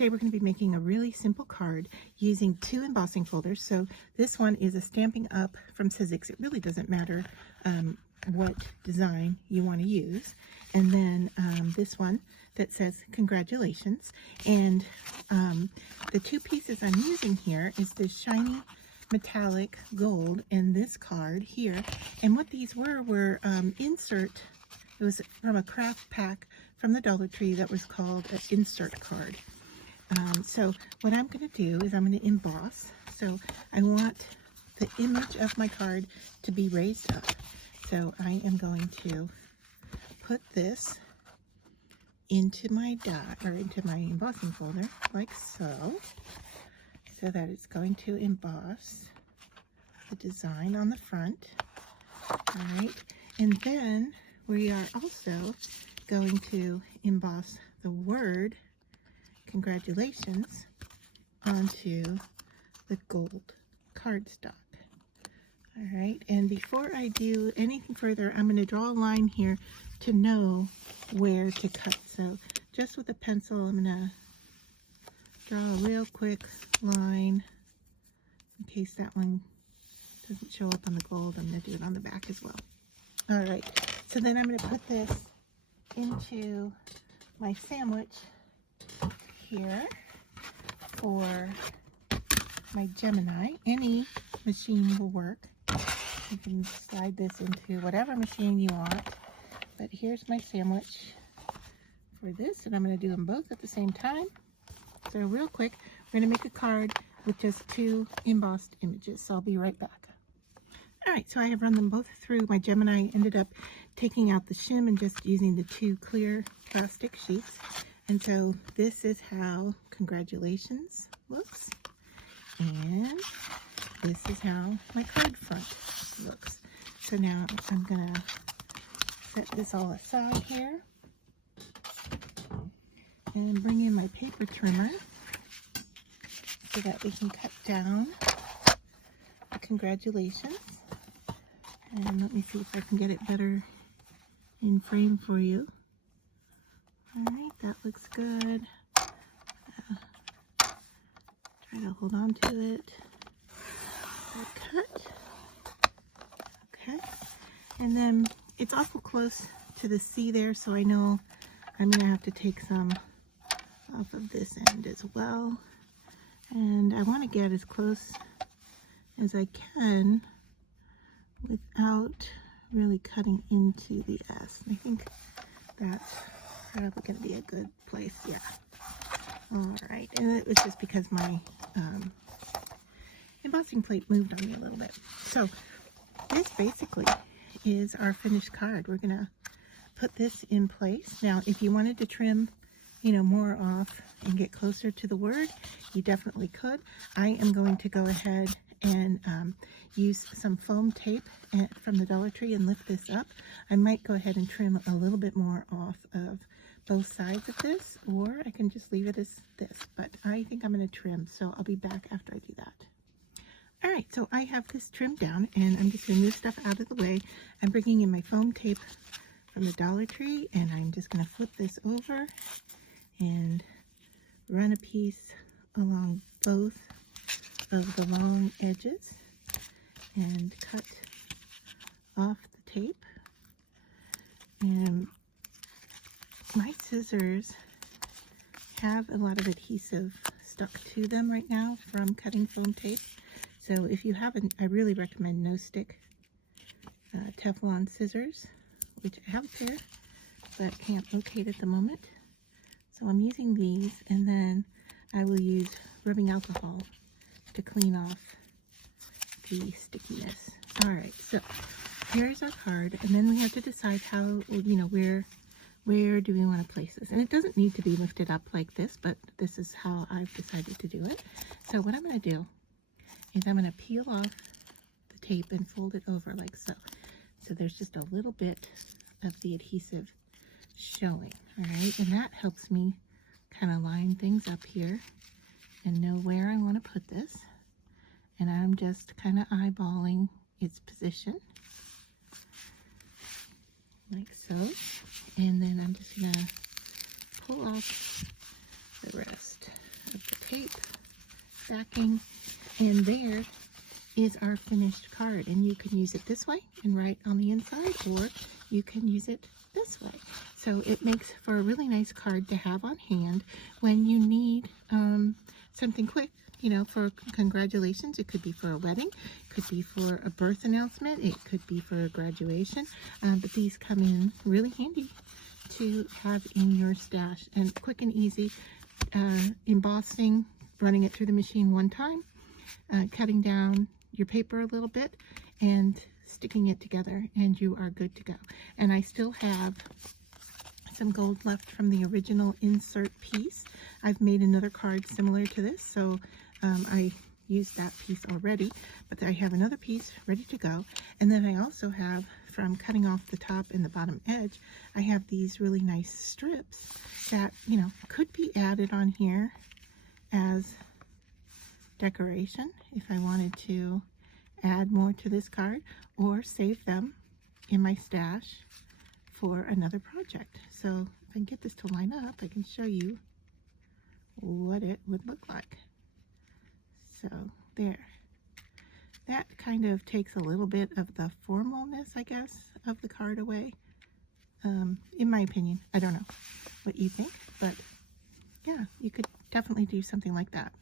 today we're going to be making a really simple card using 2 embossing folders. So this one is a Stampin' Up from Sizzix. It really doesn't matter what design you want to use. And then this one that says congratulations. And the 2 pieces I'm using here is this shiny metallic gold and this card here. And what these were insert. It was from a craft pack from the Dollar Tree that was called an insert card. So what I'm going to do is I'm going to emboss. So I want the image of my card to be raised up. So I am going to put this into my die, or into my embossing folder, like so, so that it's going to emboss the design on the front. All right, and then we are also going to emboss the word congratulations onto the gold cardstock. All right, and before I do anything further, I'm going to draw a line here to know where to cut. So just with a pencil, I'm going to draw a real quick line in case that one doesn't show up on the gold. I'm going to do it on the back as well. All right, so then I'm going to put this into my sandwich here for my Gemini. Any machine will work. You can slide this into whatever machine you want. But here's my sandwich for this, and I'm going to do them both at the same time. So real quick, we're going to make a card with just 2 embossed images. So I'll be right back. All right, so I have run them both through. My Gemini ended up taking out the shim and just using the 2 clear plastic sheets. And so this is how congratulations looks. And this is how my card front looks. So now I'm going to set this all aside here and bring in my paper trimmer so that we can cut down the congratulations. And let me see if I can get it better in frame for you. All right, that looks good. Try to hold on to it. Cut. Okay, and then it's awful close to the C there, so I know I'm going to have to take some off of this end as well. And I want to get as close as I can without really cutting into the S. I think that's probably going to be a good place. Yeah. All right, and it was just because my embossing plate moved on me a little bit. So this basically is our finished card. We're going to put this in place. Now, if you wanted to trim, more off and get closer to the word, you definitely could. I am going to go ahead and use some foam tape from the Dollar Tree and lift this up. I might go ahead and trim a little bit more off of both sides of this, or I can just leave it as this, but I think I'm going to trim, so I'll be back after I do that. All right, so I have this trimmed down, and I'm just going to move stuff out of the way. I'm bringing in my foam tape from the Dollar Tree, and I'm just going to flip this over and run a piece along both of the long edges and cut off the tape. And my scissors have a lot of adhesive stuck to them right now from cutting foam tape. So if you haven't, I really recommend no stick Teflon scissors, which I have a pair but can't locate at the moment. So I'm using these, and then I will use rubbing alcohol to clean off the stickiness. All right, so here's our card, and then we have to decide how, where do we want to place this? And it doesn't need to be lifted up like this, but this is how I've decided to do it. So what I'm going to do is I'm going to peel off the tape and fold it over like so. So there's just a little bit of the adhesive showing, all right? And that helps me kind of line things up here and know where I want to put this. And I'm just kind of eyeballing its position like so. And then I'm just going to pull off the rest. of the tape backing, and there is our finished card. And you can use it this way and write on the inside, or you can use it this way. So it makes for a really nice card to have on hand when you need something quick, you know, for congratulations. It could be for a wedding, could be for a birth announcement, it could be for a graduation, but these come in really handy to have in your stash, and quick and easy. Embossing, running it through the machine one time, cutting down your paper a little bit, and sticking it together, and you are good to go. And I still have some gold left from the original insert piece. I've made another card similar to this, so I used that piece already, but I have another piece ready to go. And then I also have, from cutting off the top and the bottom edge, I have these really nice strips that, you know, could be added on here as decoration if I wanted to add more to this card, or save them in my stash for another project. So if I can get this to line up, I can show you what it would look like. So there. That kind of takes a little bit of the formalness, I guess, of the card away. In my opinion. I don't know what you think, but yeah, you could definitely do something like that.